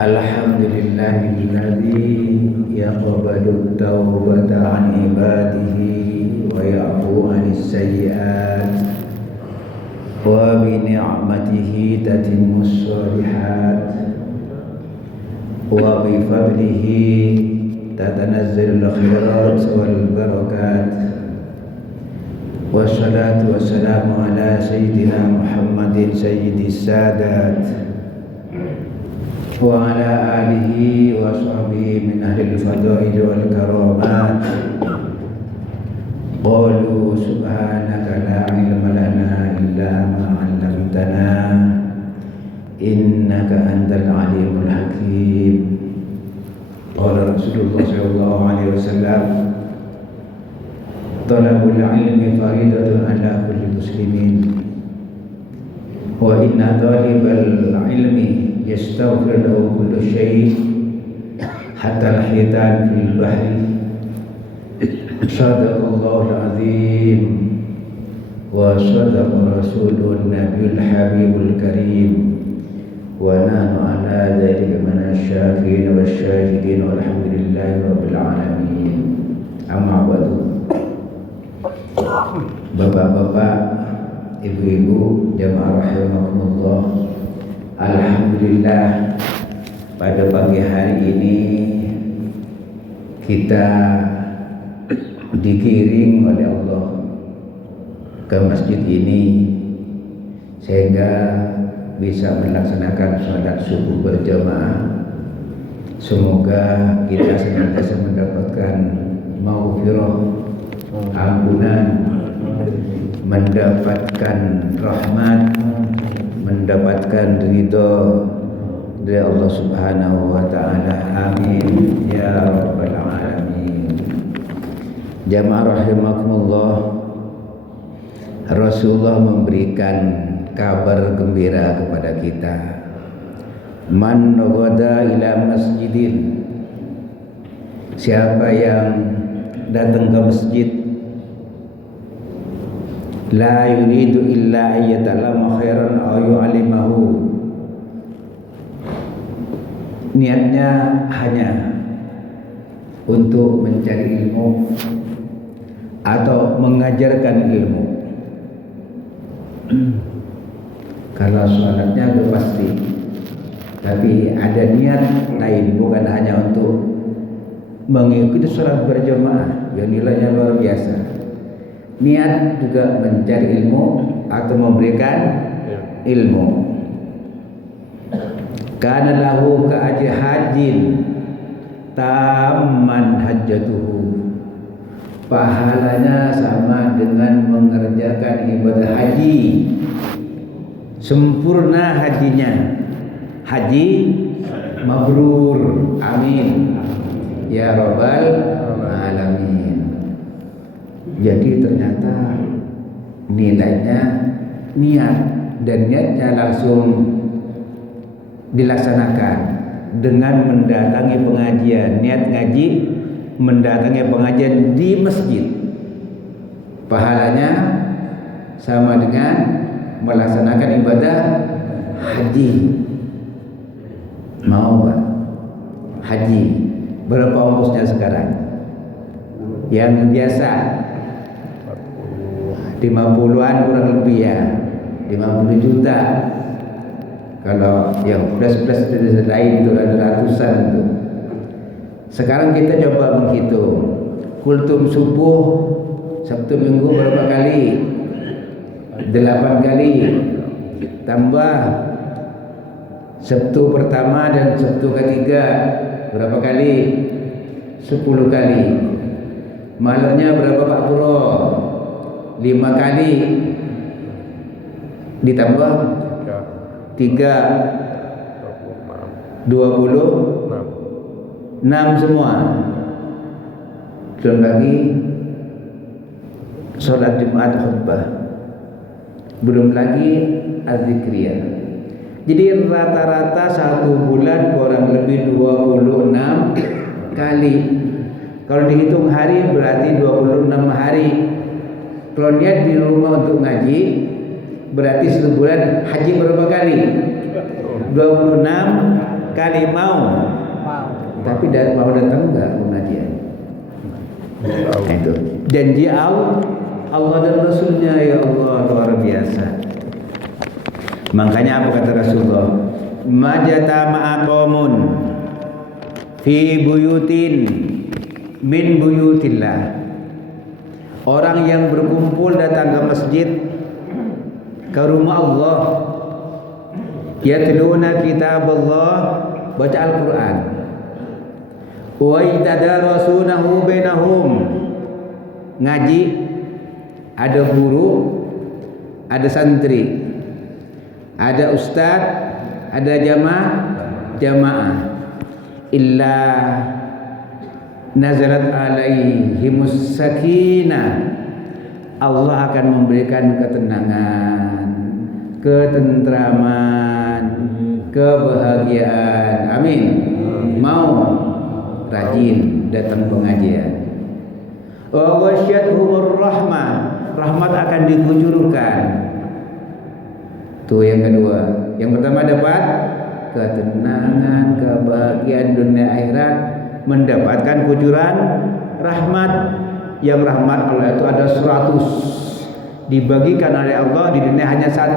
Alhamdulillahilladzi yaqbalu at-taubata 'an ibadihi wa ya'fu 'anis sayyi'at wa bi ni'matihi tatimmus shalihat wa bi fadlihi tatanazzalul khairat wal barakat. Wassalatu wassalamu ala sayyidina Muhammadin sayyidis sadat wa ala alihi wa sahbihi min ahlil fadail wal karamat. Qalu subhanaka la ilma lana illa ma 'allamtana innaka antal alimul hakim. Qala Rasulullah sallallahu alaihi wasallam, talabul ilmi faridatun ala kulli muslimin wa inna talibal ilmi yastaghfir lahu kullu syai' hatta al-hitan fil bahri. Sadaqallahul azim wa sadaqa rasulun nabiyul habibul karim wa nahnu ala dzalika minasyakirin wasyahidin walhamdulillahi rabbil alamin. Amma ba'du. Bapak-bapak, ibu-ibu, jamaah rahimakumullah, alhamdulillah pada pagi hari ini kita digiring oleh Allah ke masjid ini sehingga bisa melaksanakan sholat subuh berjamaah. Semoga kita senantiasa mendapatkan maghfirah, ampunan, mendapatkan rahmat, mendapatkan ridho dari Allah Subhanahu wa taala. Amin ya rabbal alamin. Jamaah rahimakumullah, Rasulullah memberikan kabar gembira kepada kita. Man ghada ila masjidin, siapa yang datang ke masjid, la yuridu illa ayyatallama khairan aw yu'allimahu, niatnya hanya untuk mencari ilmu atau mengajarkan ilmu. Kalau sholatnya itu pasti, tapi ada niat lain, bukan hanya untuk mengikuti sholat berjamaah yang nilainya luar biasa. Niat juga mencari ilmu atau memberikan ilmu. Kana lahu ka ajri hajjin tamman hajjatuhu, pahalanya sama dengan mengerjakan ibadah haji, sempurna hajinya. Haji mabrur, amin ya rabbal alamin. Jadi ternyata nilainya niat, dan niatnya langsung dilaksanakan dengan mendatangi pengajian. Niat ngaji, mendatangi pengajian di masjid, pahalanya sama dengan melaksanakan ibadah haji. Mau Pak? Haji berapa ongkosnya sekarang? Yang biasa 50-an kurang lebih ya, 50 juta. Kalau yang plus lain itu ada ratusan itu. Sekarang kita coba menghitung. Kultum subuh Sabtu Minggu berapa kali? 8 kali. Tambah Sabtu pertama dan Sabtu ketiga berapa kali? 10 kali. Malamnya berapa Pak Puro? 5 kali. Ditambah 3 26 semua. Belum lagi sholat Jumat khutbah, belum lagi az-zikriyah. Jadi rata-rata satu bulan kurang lebih 26 kali. Kalau dihitung hari berarti 26 hari. Kalau niat di rumah untuk ngaji, berarti sebulan haji berapa kali? 26 kali mau. Tapi mau datang enggak pengajian? Itu janji Allah dan Rasulnya, ya Allah, luar biasa. Makanya apa kata Rasulullah? Majata ma'aqamun fi buyutin min buyutillah. Orang yang berkumpul datang ke masjid, ke rumah Allah, yatluna kitab Allah, baca Al-Quran, wa yatadarasunahu bainahum, ngaji, ada guru, ada santri, ada ustaz, ada jamaah, illa nazalat alaihimus sakinah, Allah akan memberikan ketenangan, ketentraman, kebahagiaan. Amin. Mau rajin datang pengajian. Wa ghasyiyatuhur rahmah, rahmat akan dikucurkan. Tuh yang kedua. Yang pertama dapat ketenangan, kebahagiaan dunia akhirat, mendapatkan kucuran rahmat. Yang rahmat Allah itu ada 100, dibagikan oleh Allah, di dunia hanya 1.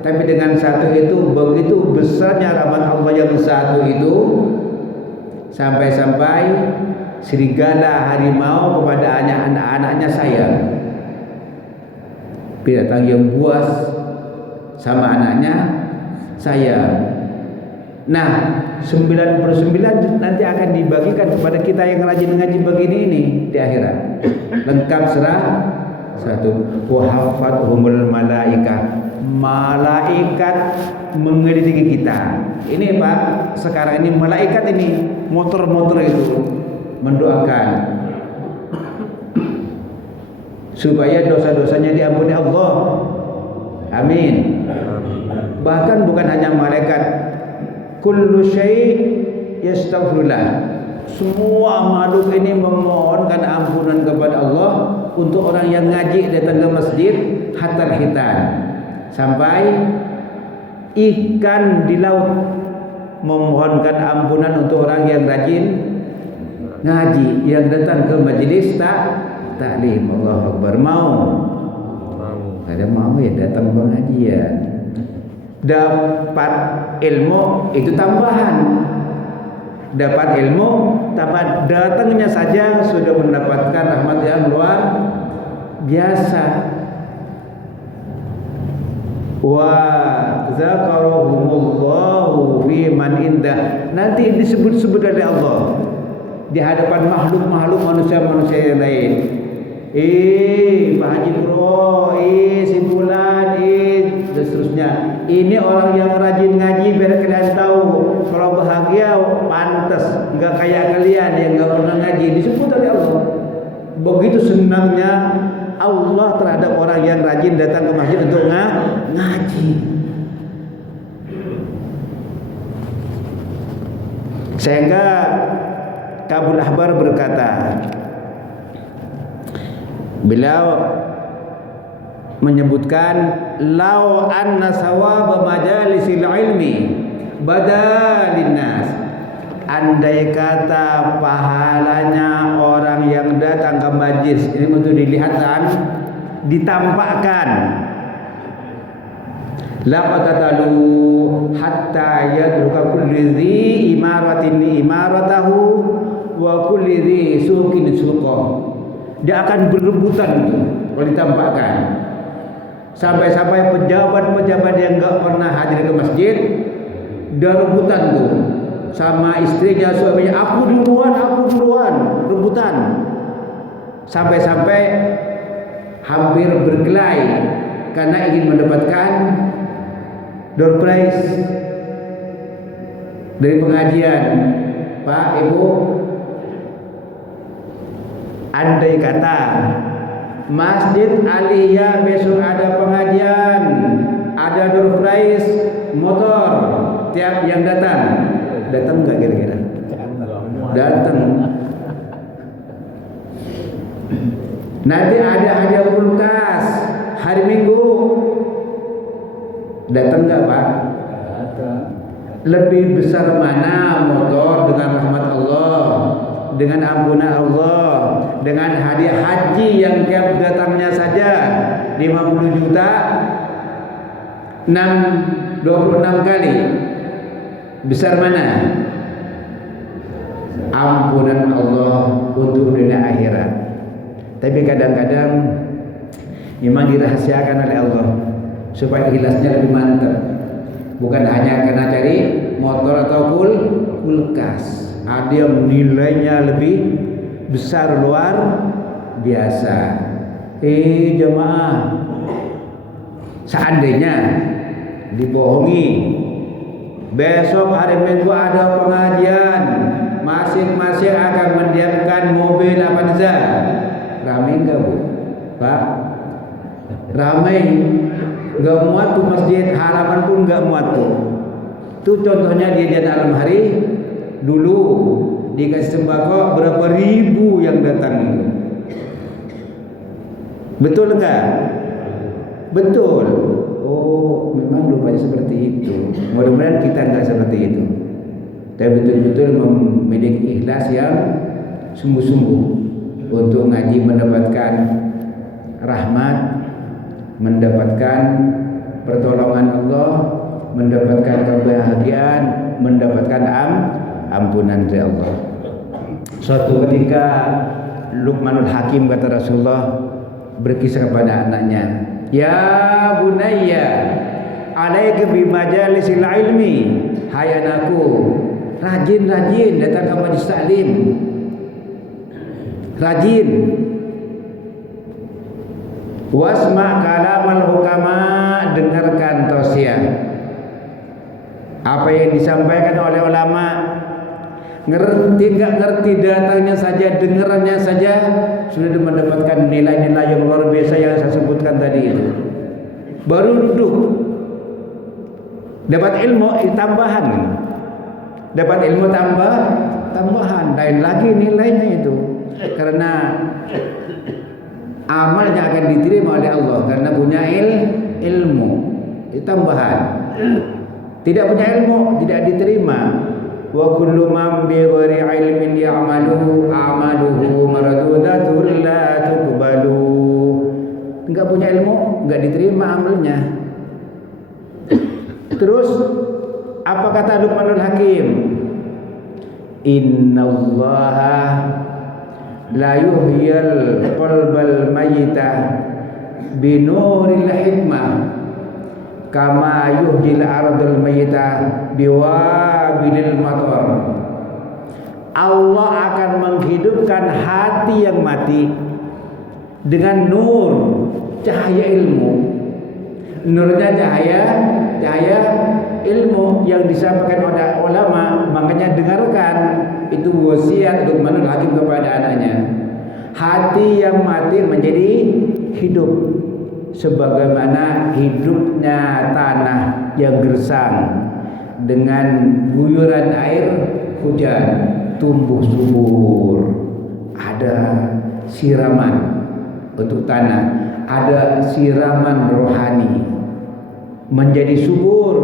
Tapi dengan 1 itu begitu besarnya rahmat Allah yang 1 itu, sampai-sampai serigala, harimau kepada anak-anaknya sayang. Binatang yang buas sama anaknya sayang. Nah, 99 nanti akan dibagikan kepada kita yang rajin ngaji begini ini di akhirat. Lengkap 100. Wa hafathumul malaikat. Malaikat mengelilingi kita. Ini Pak, sekarang ini malaikat ini motor-motor itu mendoakan supaya dosa-dosanya diampuni Allah. Amin. Bahkan bukan hanya malaikat, kullu syai' yastaghfirullah. Semua makhluk ini memohonkan ampunan kepada Allah untuk orang yang ngaji datang ke masjid, hatta hitan, sampai ikan di laut memohonkan ampunan untuk orang yang rajin ngaji, yang datang ke majelis taklim. Allahu Akbar. Mau ada mau ya datang pengajian, dapat ilmu itu tambahan, dapat ilmu tambah, datangnya saja sudah mendapatkan rahmat yang luar biasa. Wa zakarahumullahu fi man indah, nanti disebut-sebut oleh Allah di hadapan makhluk-makhluk manusia-manusia yang lain. Pak Haji Bro, si Fulan, dan seterusnya. Ini orang yang rajin ngaji, biar kalian tahu kalau bahagia pantas, nggak kayak kalian yang nggak pernah ngaji. Disebut oleh Allah. Begitu senangnya Allah terhadap orang yang rajin datang ke masjid untuk ngaji. Sehingga Kabul Ahbar berkata, beliau menyebutkan, lau anna sawaba majalisil ilmi badalin nas, andai kata pahalanya orang yang datang ke majlis ini untuk dilihatkan, ditampakkan, laqatatalu hatta yadruka kulli dhi imaratin imaratahu wa kulli dhi suqin suqah. Dia akan berebutan itu kalau ditampakkan, sampai-sampai pejabat-pejabat yang enggak pernah hadir ke masjid dia rebutan tuh sama istrinya, suaminya, aku duluan, rebutan, sampai-sampai hampir berkelahi karena ingin mendapatkan door prize dari pengajian. Pak, Ibu, andai kata Masjid Aliyah besok ada pengajian, ada door prize motor tiap yang datang nggak kira-kira? Datang. Nanti ada hadiah kulkas hari Minggu, datang nggak Pak? Lebih besar mana motor dengan rahmat Allah, dengan ampunan Allah, dengan hadiah haji yang tiap datangnya saja 50 juta 26 kali. Besar mana? Ampunan Allah untuk dunia akhirat. Tapi kadang-kadang memang dirahasiakan oleh Allah supaya ikhlasnya lebih mantap. Bukan hanya karena cari motor atau kulkas. Ada yang nilainya lebih besar luar biasa. Jemaah, seandainya dibohongi besok hari Minggu ada pengajian, masing-masing akan mendiamkan mobil Avanza, ramai enggak Bu? Pak, ramai, enggak muat tuh masjid, halaman pun enggak muat tuh. Itu contohnya di dalam hari dulu dikasih sembako berapa ribu yang datang itu. Betul enggak? Betul. Oh, memang rupanya seperti itu. Mudah-mudahan kita enggak seperti itu. Tapi betul-betul memiliki ikhlas yang sungguh-sungguh untuk ngaji, mendapatkan rahmat, mendapatkan pertolongan Allah, mendapatkan kebahagiaan, mendapatkan ampunan dari Allah. Suatu ketika Luqmanul Hakim, kata Rasulullah, berkisah kepada anaknya, "Ya bunayya, alaika bi majalisil ilmi." Hai anakku, rajin-rajin datang ke majelis taklim. Rajin. Wasma kalamal hukama, dengarkan tausiah. Apa yang disampaikan oleh ulama, ngerti enggak ngerti, datangnya saja, dengarannya saja sudah mendapatkan nilai-nilai yang luar biasa yang saya sebutkan tadi itu. Baru duduk dapat ilmu tambahan, dapat ilmu tambahan, lain lagi nilainya itu, karena amalnya akan diterima oleh Allah karena punya ilmu. Itu tambahan. Tidak punya ilmu tidak diterima. Wa kullu man bi ghairi ilmin ya'malu a'maluhu maradudatun la tuqbalu. Enggak punya ilmu enggak diterima amalnya. Terus apa kata Luqmanul Hakim? Innallaha la yuhyil qalbal mayyita binuril hikmah kama yuhyil ardul mayyita biwabilil matar. Allah akan menghidupkan hati yang mati dengan nur, cahaya ilmu. Nurnya cahaya ilmu yang disampaikan oleh ulama. Makanya dengarkan, itu wasiat Luqmanul Hakim kepada anaknya. Hati yang mati menjadi hidup, sebagaimana hidupnya tanah yang gersang dengan guyuran air hujan tumbuh subur. Ada siraman untuk tanah, ada siraman rohani menjadi subur.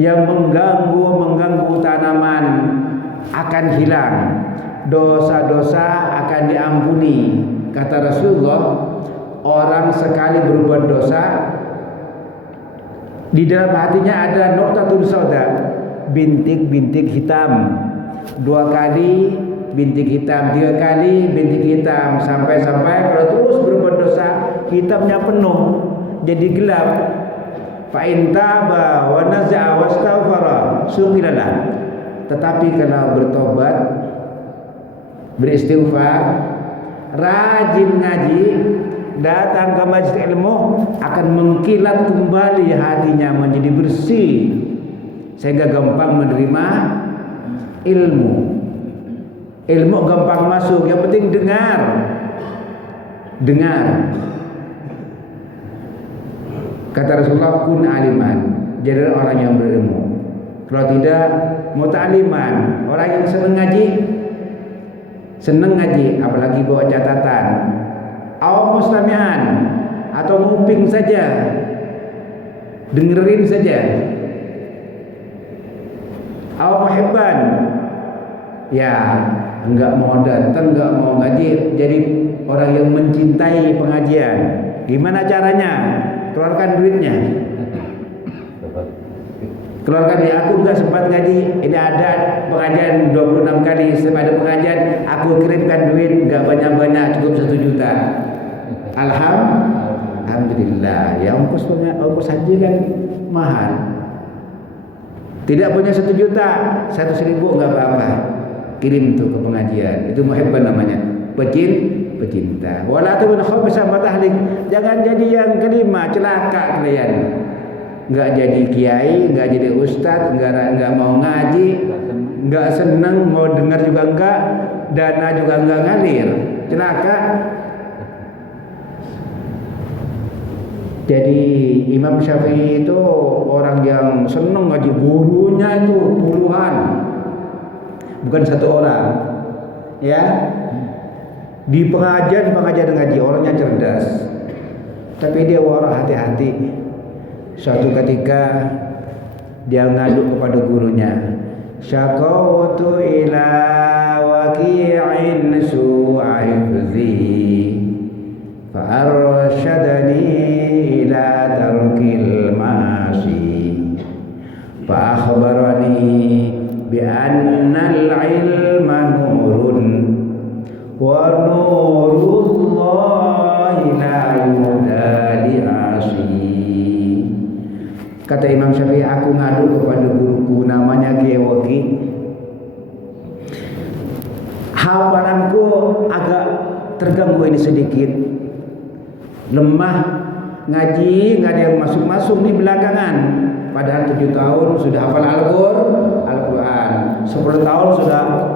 Yang mengganggu tanaman akan hilang, dosa-dosa akan diampuni. Kata Rasulullah, orang sekali berbuat dosa, di dalam hatinya ada nuqtatun sauda, bintik-bintik hitam. 2 kali bintik hitam, 3 kali bintik hitam, sampai-sampai kalau terus berbuat dosa, hitamnya penuh, jadi gelap. Fa in taba wa naza'a wastaghfara suqilalah. Tetapi kalau bertobat, beristighfar, rajin ngaji, datang ke majelis ilmu, akan mengkilat kembali hatinya menjadi bersih sehingga gampang menerima ilmu. Ilmu gampang masuk, yang penting dengar. Kata Rasulullah, kun aliman, jadi orang yang berilmu. Kalau tidak, muta'aliman, orang yang seneng ngaji, apalagi bawa catatan. Aw mustami'an, atau nguping saja, dengerin saja. Aw muhibban, ya enggak mau datang, enggak mau ngaji, jadi orang yang mencintai pengajian. Gimana caranya? Keluarkan duitnya. Keluarkan ya, aku enggak sempat ngaji, ini ada pengajian 26 kali, setiap ada pengajian aku kirimkan duit, enggak banyak-banyak, cukup 1 juta. Alhamdulillah, ya ongkos haji kan mahal. Tidak punya 1 juta, 100.000 enggak apa-apa, kirim tuh ke pengajian. Itu muhibban namanya, pecinta. Wala takun khabisa matahlik, jangan jadi yang kelima, celaka kalian. Enggak jadi kiai, enggak jadi ustadz, enggak mau ngaji, enggak seneng, mau dengar juga enggak, dana juga enggak ngalir, celaka. Jadi Imam Syafi'i itu orang yang seneng ngaji, gurunya itu puluhan, bukan 1 orang, ya. Di pengajian ngaji, orangnya cerdas, tapi dia orang hati-hati. Suatu ketika dia ngadu kepada gurunya, syaqawtu ila waqi'in su'a hifzi fa arsyadani ila tarkil ma'asi fa akhbarani bi anna al-ilma nurun wa nurullahi la yuhda li'asi. Kata Imam Syafi'i, aku ngadu kepada guruku namanya Kiai Waqi. Hafalanku agak terganggu ini sedikit, lemah, ngaji nggak ada yang masuk nih belakangan. Padahal 7 tahun sudah hafal Al-Quran, 10 tahun sudah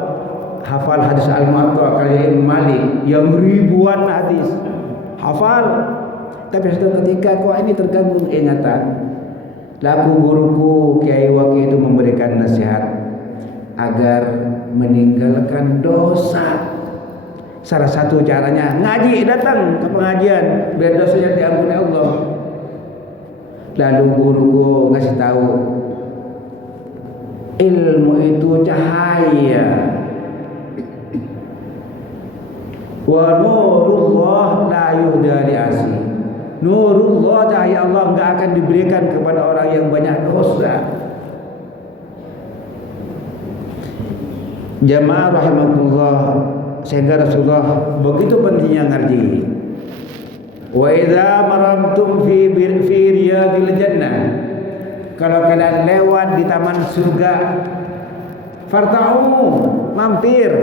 hafal hadis Al-Muwatta karya Imam Malik yang ribuan hadis hafal. Tapi suatu ketika kok ini terganggu ingatan. Lalu guruku Kiai Waqi itu memberikan nasihat agar meninggalkan dosa. Salah satu caranya ngaji, datang ke pengajian biar dosanya diampuni Allah. Lalu guruku ngasih tahu, ilmu itu cahaya, wa nurullah la yuhda li'asi. Nurullah, cahaya Allah enggak akan diberikan kepada orang yang banyak dosa. Jamaah rahimakumullah, sehingga Rasulullah begitu pentingnya ngaji. Wa idza maramtum fi riyadil jannah, kalau kalian lewat di taman surga, farta'u, mampir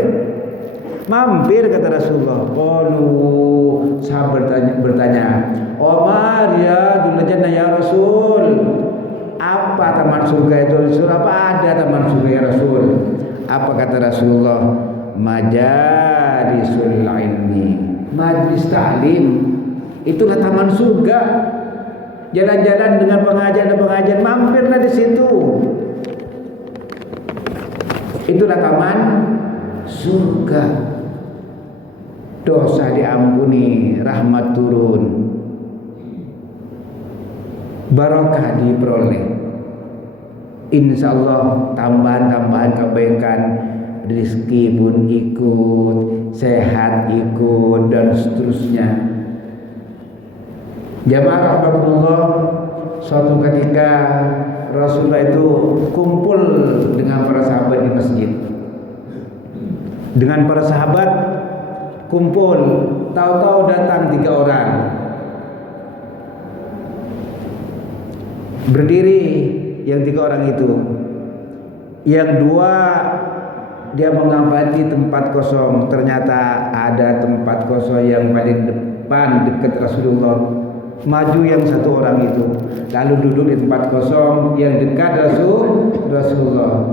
kata Rasulullah. Qalu, sahabat bertanya, Omar ya jannah ya Rasul, apa taman surga itu Rasul? Apa ada taman surga ya Rasul? Apa kata Rasulullah? Majalisul ilmi, majlis ta'lim, itulah taman surga. Jalan-jalan dengan pengajian, mampirlah di situ. Itulah taman surga. Dosa diampuni, rahmat turun, barakah diperoleh. Insya Allah tambahan kebaikan, rezeki pun ikut, sehat ikut, dan seterusnya. Jamaah rahmatullah, suatu ketika Rasulullah itu kumpul dengan para sahabat di masjid. Dengan para sahabat kumpul, tahu-tahu datang 3 orang. Berdiri yang 3 orang itu. Yang 2 dia mengamati tempat kosong. Ternyata ada tempat kosong yang paling depan dekat Rasulullah. Maju yang 1 orang itu, lalu duduk di tempat kosong yang dekat Rasulullah.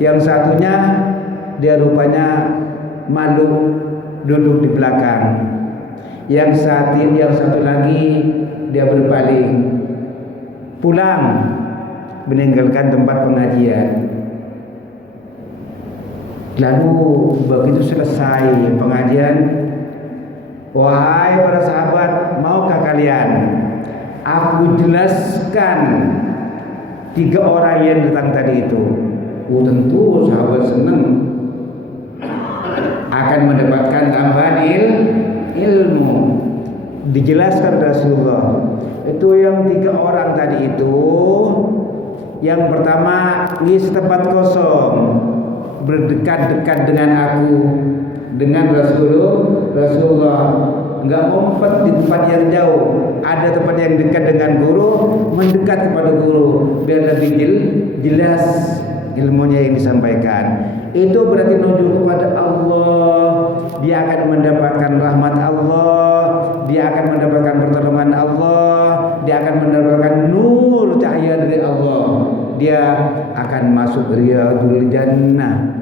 Yang satunya dia rupanya malu, duduk di belakang. Yang satu lagi dia berpaling, pulang, meninggalkan tempat pengajian. Lalu begitu selesai pengajian, wahai para sahabat, maukah kalian aku jelaskan 3 orang yang datang tadi itu? Tentu sahabat senang akan mendapatkan tambahan ilmu. Dijelaskan Rasulullah, itu yang 3 orang tadi itu, yang pertama ngisi tempat kosong, berdekat-dekat dengan aku, dengan Rasulullah, enggak ngumpet di tempat yang jauh. Ada tempat yang dekat dengan guru, mendekat kepada guru biar lebih jelas ilmunya yang disampaikan. Itu berarti menuju kepada Allah. Dia akan mendapatkan rahmat Allah, dia akan mendapatkan pertolongan Allah, dia akan mendapatkan nur cahaya dari Allah. Dia akan masuk Riyadul Jannah.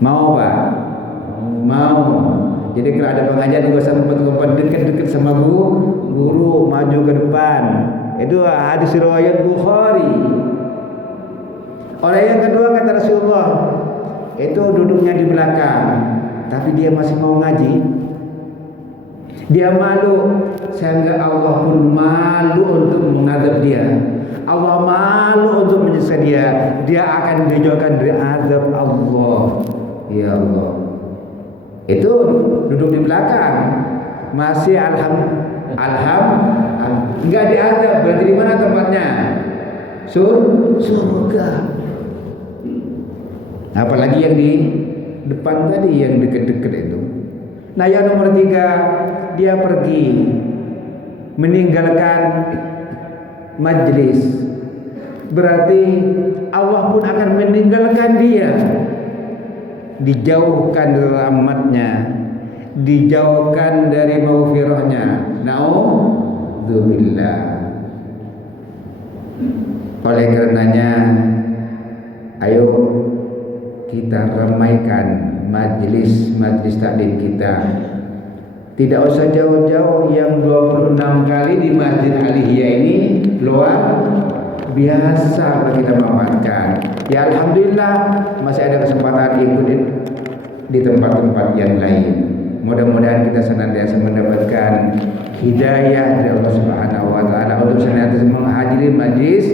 Mau Pak? Mau. Jadi kalau ada pengajian enggak usah ngumpet-ngumpet, dekat-dekat sama guru, maju ke depan. Itu hadis riwayat Bukhari. Orang yang kedua kata Rasulullah, itu duduknya di belakang, tapi dia masih mau ngaji. Dia malu, sehingga Allah pun malu untuk mengadab dia. Allah malu untuk menyiksa dia. Dia akan dijauhkan dari azab Allah. Ya Allah. Itu duduk di belakang, masih enggak diazab. Berarti di mana tempatnya? Surga. Apalagi yang di depan tadi, yang dekat-dekat itu. Nah, yang nomor 3, dia pergi meninggalkan majlis. Berarti Allah pun akan meninggalkan dia. Dijauhkan dari rahmatnya, dijauhkan dari maghfirahnya. Na'udzubillah. Oleh karenanya, ayo kita ramaikan majlis taklim kita. Tidak usah jauh-jauh, yang 26 kali di Masjid Aliyah ini luar biasa kita manfaatkan. Ya alhamdulillah masih ada kesempatan ikutin di tempat-tempat yang lain. Mudah-mudahan kita senantiasa mendapatkan hidayah dari Allah Subhanahu wa taala untuk senantiasa menghadiri majlis